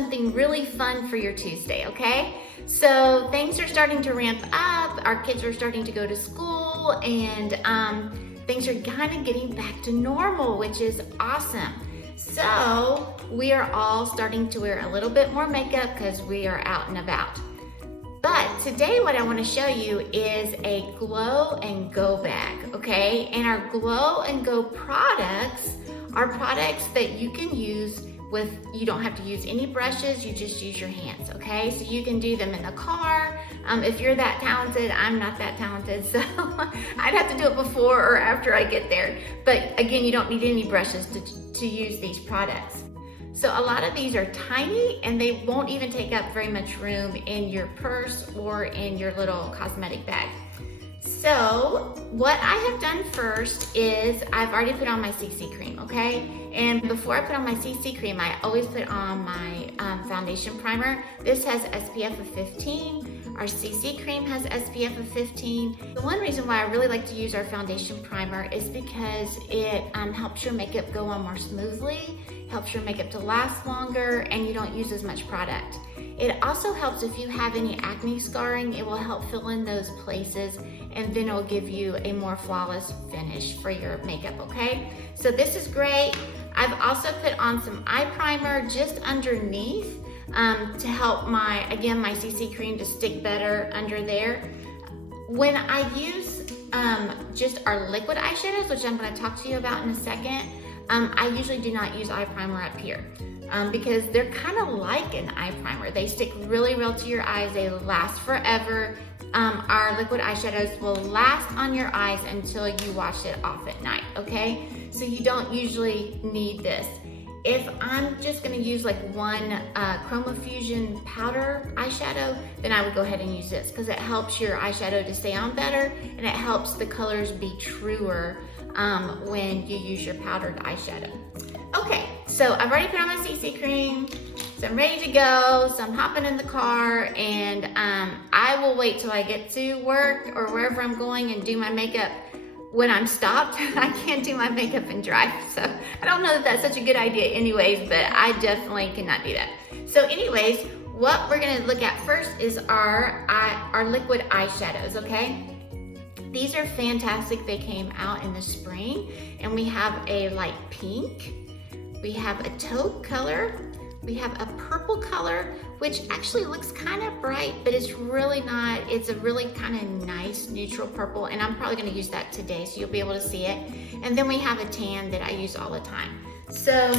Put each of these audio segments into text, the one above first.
something really fun for your Tuesday, okay? So things are starting to ramp up, our kids are starting to go to school, and things are kind of getting back to normal, which is awesome. So we are all starting to wear a little bit more makeup because we are out and about. But today what I want to show you is a Glow and Go bag, okay? And our Glow and Go products are products that you can use with, you don't have to use any brushes, you just use your hands, okay? So you can do them in the car. If you're that talented, I'm not that talented, so I'd have to do it before or after I get there. But again, you don't need any brushes to use these products. So a lot of these are tiny and they won't even take up very much room in your purse or in your little cosmetic bag. So what I have done first is I've already put on my CC cream, okay? And before I put on my CC cream, I always put on my foundation primer. This has SPF of 15. Our CC cream has SPF of 15. The one reason why I really like to use our foundation primer is because it helps your makeup go on more smoothly, helps your makeup to last longer, and you don't use as much product. It also helps if you have any acne scarring, it will help fill in those places, and then it'll give you a more flawless finish for your makeup, okay? So this is great. I've also put on some eye primer just underneath to help my CC cream to stick better under there. When I use just our liquid eyeshadows, which I'm gonna talk to you about in a second, I usually do not use eye primer up here because they're kind of like an eye primer. They stick really well to your eyes. They last forever. Our liquid eyeshadows will last on your eyes until you wash it off at night, okay? So you don't usually need this. If I'm just gonna use like one Chroma Fusion powder eyeshadow, then I would go ahead and use this because it helps your eyeshadow to stay on better and it helps the colors be truer when you use your powdered eyeshadow. Okay, so I've already put on my CC cream, so I'm ready to go. So I'm hopping in the car and I will wait till I get to work or wherever I'm going and do my makeup when I'm stopped. I can't do my makeup and drive, so I don't know if that's such a good idea anyways, but I definitely cannot do that. So anyways, what we're gonna look at first is our liquid eyeshadows, okay? These are fantastic. They came out in the spring, and we have a light pink, we have a taupe color, we have a purple color, which actually looks kind of bright, but it's really not. It's a really kind of nice neutral purple, and I'm probably gonna use that today, so you'll be able to see it. And then we have a tan that I use all the time. So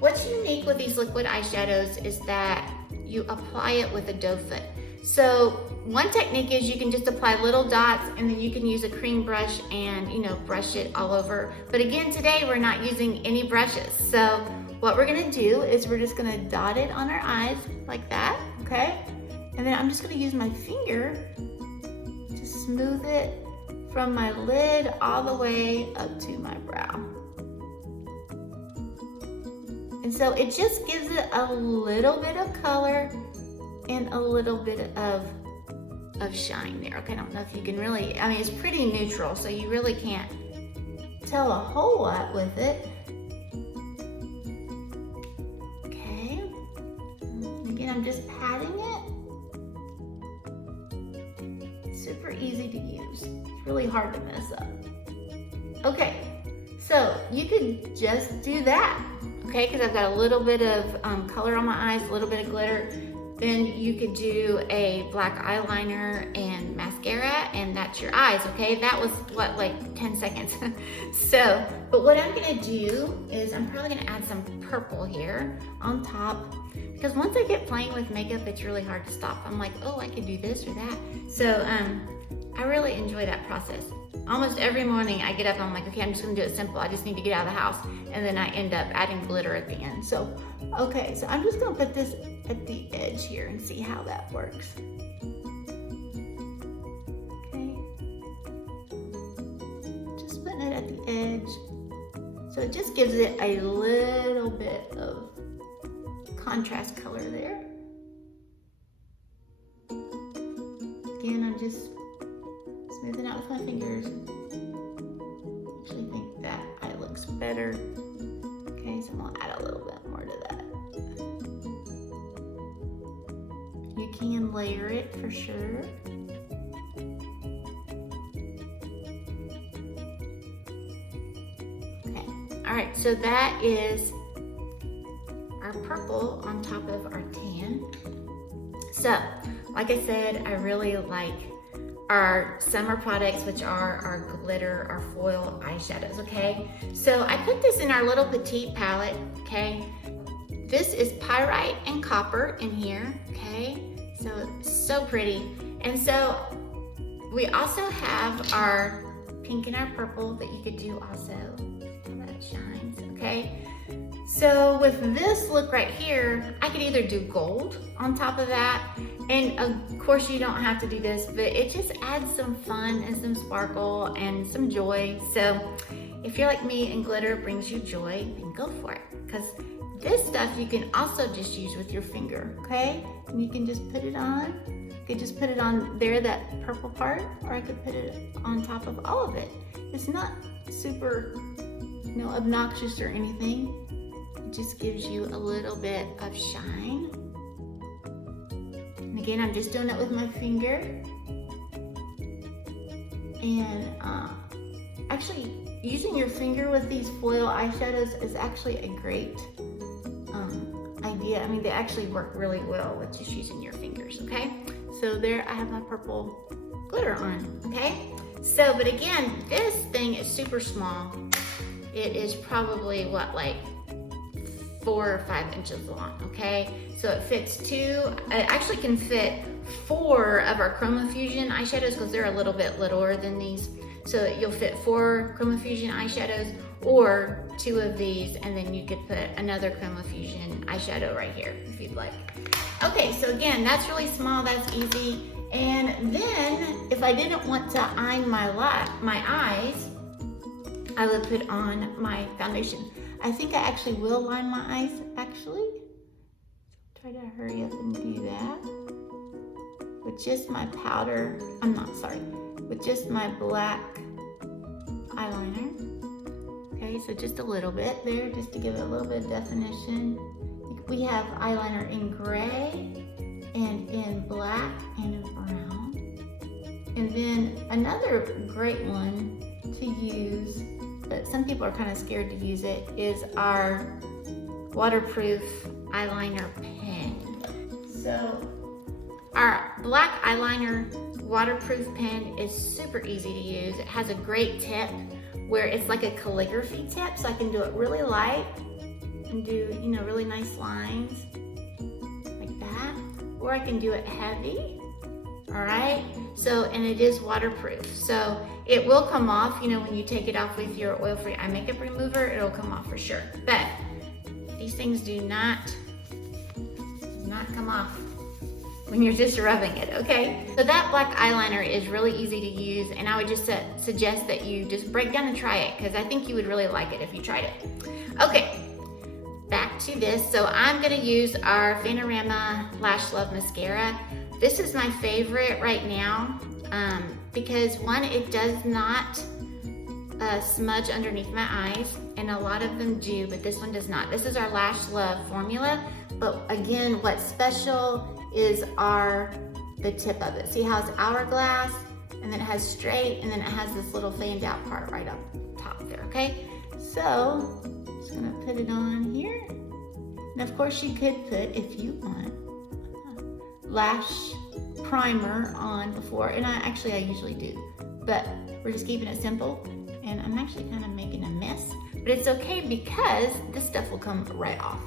what's unique with these liquid eyeshadows is that you apply it with a doe foot. So one technique is you can just apply little dots and then you can use a cream brush and, you know, brush it all over. But again, today we're not using any brushes. So what we're gonna do is we're just gonna dot it on our eyes like that, okay? And then I'm just gonna use my finger to smooth it from my lid all the way up to my brow. And so it just gives it a little bit of color and a little bit of shine there. Okay, I don't know if you can really, I mean, it's pretty neutral, so you really can't tell a whole lot with it. Okay, again, I'm just patting it. Super easy to use. It's really hard to mess up. Okay, so you could just do that, okay, because I've got a little bit of color on my eyes, a little bit of glitter. Then you could do a black eyeliner and mascara, and that's your eyes, okay? That was, what, like 10 seconds. So, but what I'm gonna do is I'm probably gonna add some purple here on top, because once I get playing with makeup, it's really hard to stop. I'm like, oh, I could do this or that. So I really enjoy that process. Almost every morning I get up and I'm like, okay, I'm just gonna do it simple. I just need to get out of the house. And then I end up adding glitter at the end. So, okay, so I'm just gonna put this at the edge here and see how that works. Okay. Just putting it at the edge. So it just gives it a little bit of contrast color there. Again, I'm just smoothing out with my fingers. Actually think that eye looks better. Okay, so I'm gonna add a little bit more to that. layer it for sure. Okay, all right, so that is our purple on top of our tan. So, like I said, I really like our summer products, which are our glitter, our foil eyeshadows, okay? So I put this in our little petite palette, okay? This is pyrite and copper in here, okay? So it's so pretty. And so we also have our pink and our purple that you could do also. How that shines, okay? So with this look right here, I could either do gold on top of that, and of course you don't have to do this, but it just adds some fun and some sparkle and some joy. So if you're like me and glitter brings you joy, then go for it. Because this stuff you can also just use with your finger, okay? And you can just put it on. You could just put it on there, that purple part, or I could put it on top of all of it. It's not super, obnoxious or anything. It just gives you a little bit of shine. And again, I'm just doing it with my finger. And actually, using your finger with these foil eyeshadows is actually a great idea. I mean, they actually work really well with just using your fingers, okay? So there I have my purple glitter on, okay? So, but again, this thing is super small. It is probably, like 4 or 5 inches long, okay? So it fits it actually can fit 4 of our Chroma Fusion eyeshadows because they're a little bit littler than these. So you'll fit 4 Chroma Fusion eyeshadows or 2 of these, and then you could put another Chroma Fusion eyeshadow right here if you'd like. Okay, so again, that's really small, that's easy. And then if I didn't want to eye my eyes, I would put on my foundation. I think I actually will line my eyes, actually. Try to hurry up and do that. With just my with just my black eyeliner. Okay, so just a little bit there, just to give it a little bit of definition. We have eyeliner in gray, and in black, and in brown. And then another great one to use, but some people are kind of scared to use it, is our waterproof eyeliner pen. So our black eyeliner waterproof pen is super easy to use. It has a great tip where it's like a calligraphy tip, so I can do it really light and do, really nice lines like that. Or I can do it heavy, all right? So, and it is waterproof. So it will come off, when you take it off with your oil-free eye makeup remover, it'll come off for sure. But these things do not come off when you're just rubbing it, okay? So that black eyeliner is really easy to use, and I would just suggest that you just break down and try it, because I think you would really like it if you tried it. Okay, back to this. So I'm gonna use our Vanarama Lash Love Mascara. This is my favorite right now because one, it does not smudge underneath my eyes, and a lot of them do, but this one does not. This is our Lash Love formula, but again, what's special is the tip of it. See how it's hourglass, and then it has straight, and then it has this little fanned out part right up top there, okay? So, just gonna put it on here. And of course you could put, if you want, lash primer on before, and I usually do, but we're just keeping it simple, and I'm actually kind of making a mess, but it's okay because this stuff will come right off.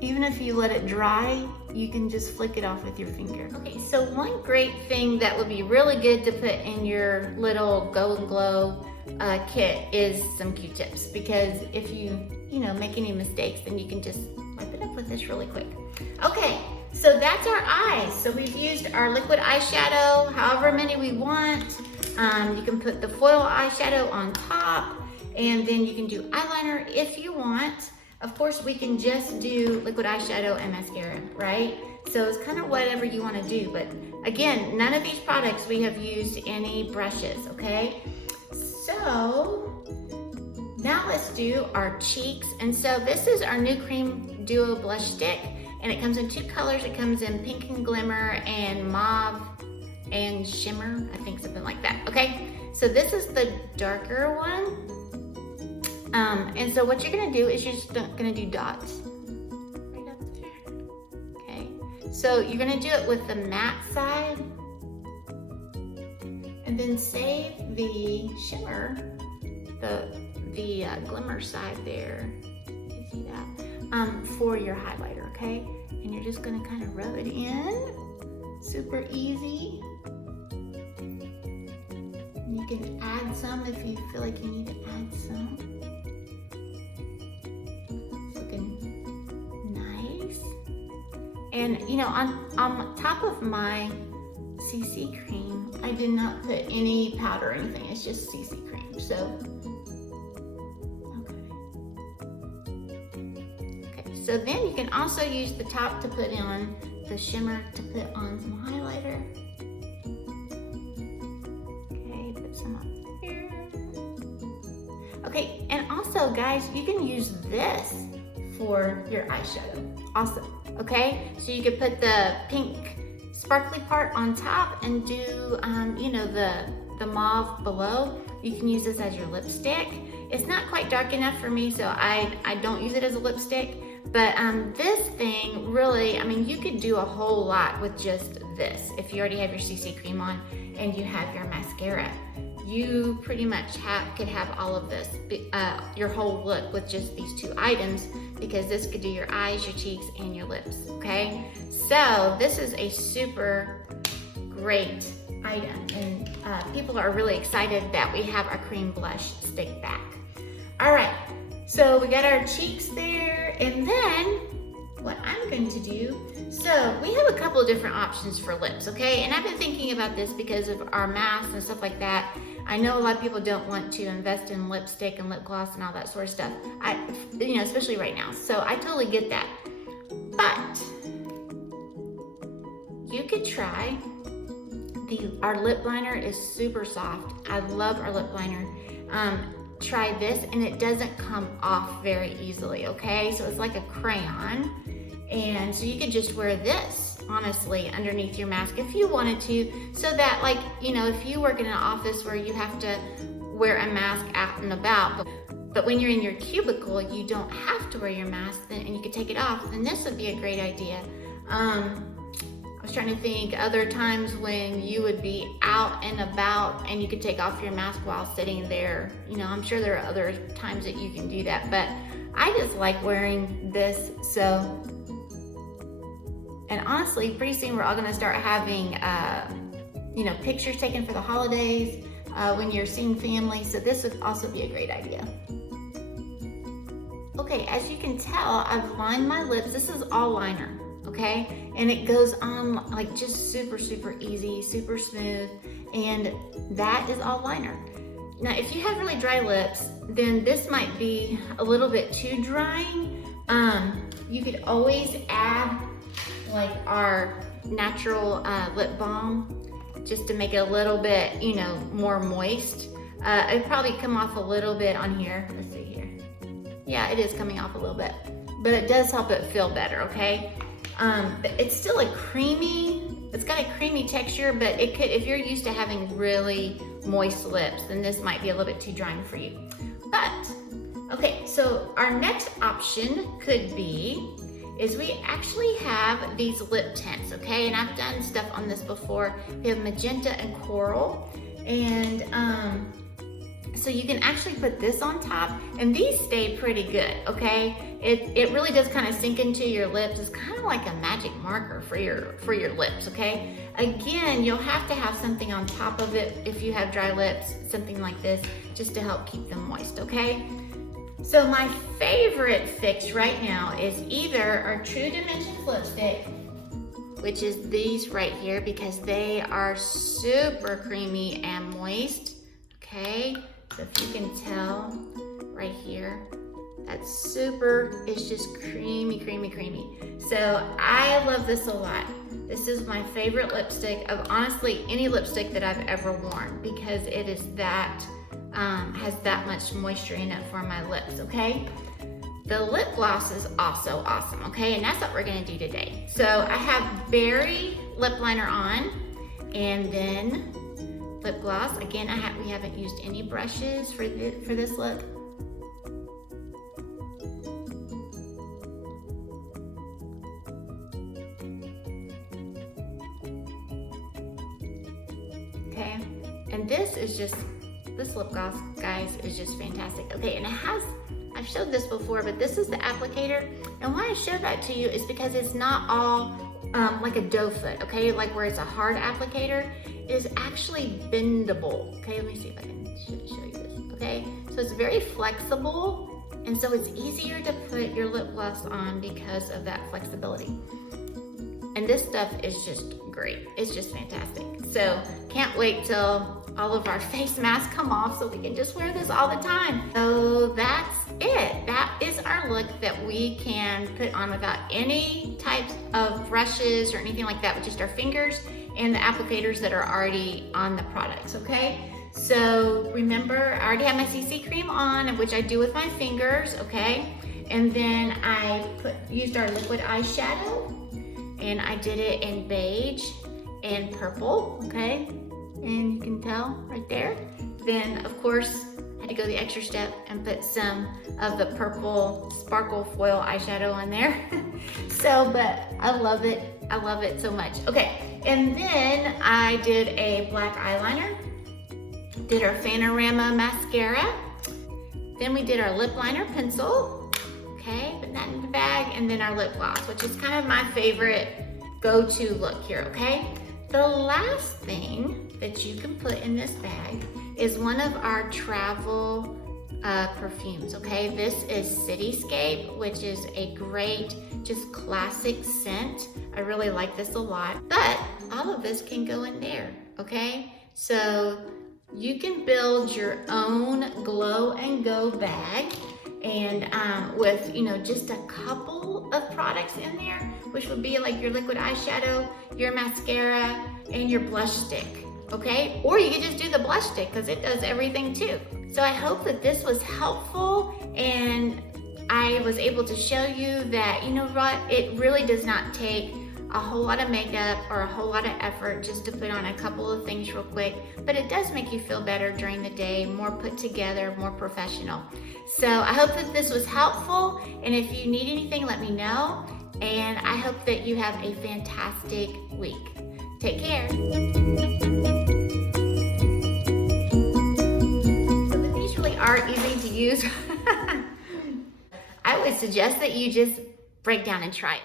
Even if you let it dry, you can just flick it off with your finger. Okay, so one great thing that would be really good to put in your little Go and Glow kit is some Q-tips, because if you make any mistakes, then you can just wipe it up with this really quick. Okay, so that's our eyes. So we've used our liquid eyeshadow, however many we want. You can put the foil eyeshadow on top, and then you can do eyeliner if you want. Of course, we can just do liquid eyeshadow and mascara, right? So it's kind of whatever you want to do. But again, none of these products we have used any brushes, okay? So now let's do our cheeks. And so this is our new Cream Duo Blush Stick. And it comes in 2 colors. It comes in pink and glimmer and mauve and shimmer, I think, something like that, okay? So this is the darker one. And so what you're gonna do is you're just gonna do dots right up there, okay? So you're gonna do it with the matte side, and then save the shimmer, the glimmer side there, you can see that, for your highlighter, okay? And you're just gonna kind of rub it in, super easy. And you can add some if you feel like you need to add some. It's looking nice. And you know, on top of my CC cream, I did not put any powder or anything. It's just CC cream. So, okay. So then you can also use the top to put on the shimmer to put on some highlighter. Okay, put some up here. Okay, and also guys, you can use this for your eyeshadow. Awesome. Okay, so you could put the pink sparkly part on top and do, you know, the mauve below. You can use this as your lipstick. It's not quite dark enough for me, so I don't use it as a lipstick. But this thing really, I mean, you could do a whole lot with just this. If you already have your CC cream on and you have your mascara, you pretty much could have all of this, your whole look with just these 2 items, because this could do your eyes, your cheeks, and your lips, okay? So this is a super great item, and people are really excited that we have our cream blush stick back. All right, so we got our cheeks there, and then what I'm going to do, so we have a couple of different options for lips, okay? And I've been thinking about this because of our masks and stuff like that. I know a lot of people don't want to invest in lipstick and lip gloss and all that sort of stuff, you know, especially right now. So I totally get that. But you could try our lip liner is super soft. I love our lip liner. Try this, and it doesn't come off very easily, okay? So it's like a crayon. And so you could just wear this, honestly, underneath your mask if you wanted to, so that, like, you know, if you work in an office where you have to wear a mask out and about, but when you're in your cubicle, you don't have to wear your mask, and you could take it off, then this would be a great idea. I was trying to think other times when you would be out and about and you could take off your mask while sitting there. You know, I'm sure there are other times that you can do that, but I just like wearing this. So, and honestly, pretty soon we're all gonna start having, you know, pictures taken for the holidays when you're seeing family. So this would also be a great idea. Okay, as you can tell, I've lined my lips. This is all liner, okay? And it goes on like just super, super easy, super smooth, and that is all liner. Now, if you have really dry lips, then this might be a little bit too drying. You could always add like our natural lip balm just to make it a little bit, you know, more moist. It'd probably come off a little bit on here. Let's see here. Yeah, it is coming off a little bit, but it does help it feel better, okay? It's still it's got a creamy texture, but it could, if you're used to having really moist lips, then this might be a little bit too drying for you. But, okay, so our next option could be, is we actually have these lip tints, okay? And I've done stuff on this before. We have magenta and coral, and so you can actually put this on top, and these stay pretty good, okay? It really does kind of sink into your lips. It's kind of like a magic marker for your lips, okay? Again, you'll have to have something on top of it if you have dry lips, something like this, just to help keep them moist, okay? So my favorite fix right now is either our True Dimensions lipstick, which is these right here, because they are super creamy and moist, okay? So if you can tell right here, that's super, it's just creamy, creamy, creamy. So I love this a lot. This is my favorite lipstick of honestly any lipstick that I've ever worn, because it is that, has that much moisture in it for my lips, okay? The lip gloss is also awesome, okay? And that's what we're gonna do today. So I have berry lip liner on, and then lip gloss. Again, we haven't used any brushes for this look. Okay, and this lip gloss, guys, is just fantastic. Okay, and I've showed this before, but this is the applicator. And why I showed that to you is because it's not all like a doe foot, okay? Like where it's a hard applicator, it is actually bendable. Okay, let me see if I can show you this, okay? So it's very flexible, and so it's easier to put your lip gloss on because of that flexibility. And this stuff is just great. It's just fantastic. So can't wait till all of our face masks come off so we can just wear this all the time. So that's it. That is our look that we can put on without any types of brushes or anything like that, with just our fingers and the applicators that are already on the products, okay? So remember, I already have my CC cream on, which I do with my fingers, okay? And then I used our liquid eyeshadow, and I did it in beige and purple, okay? And you can tell right there. Then of course, I had to go the extra step and put some of the purple sparkle foil eyeshadow on there. But I love it. I love it so much. Okay, and then I did a black eyeliner, did our Fanorama mascara, then we did our lip liner pencil, okay, put that in the bag, and then our lip gloss, which is kind of my favorite go-to look here, okay? The last thing that you can put in this bag is one of our travel perfumes, okay? This is Cityscape, which is a great, just classic scent. I really like this a lot, but all of this can go in there, okay? So you can build your own Glow and Go bag, and with, you know, just a couple of products in there, which would be like your liquid eyeshadow, your mascara, and your blush stick, okay? Or you could just do the blush stick because it does everything too. So I hope that this was helpful, and I was able to show you that, you know what, it really does not take a whole lot of makeup or a whole lot of effort just to put on a couple of things real quick, but it does make you feel better during the day, more put together, more professional. So I hope that this was helpful, and if you need anything, let me know, and I hope that you have a fantastic week. Take care. So these really are easy to use. I would suggest that you just break down and try it.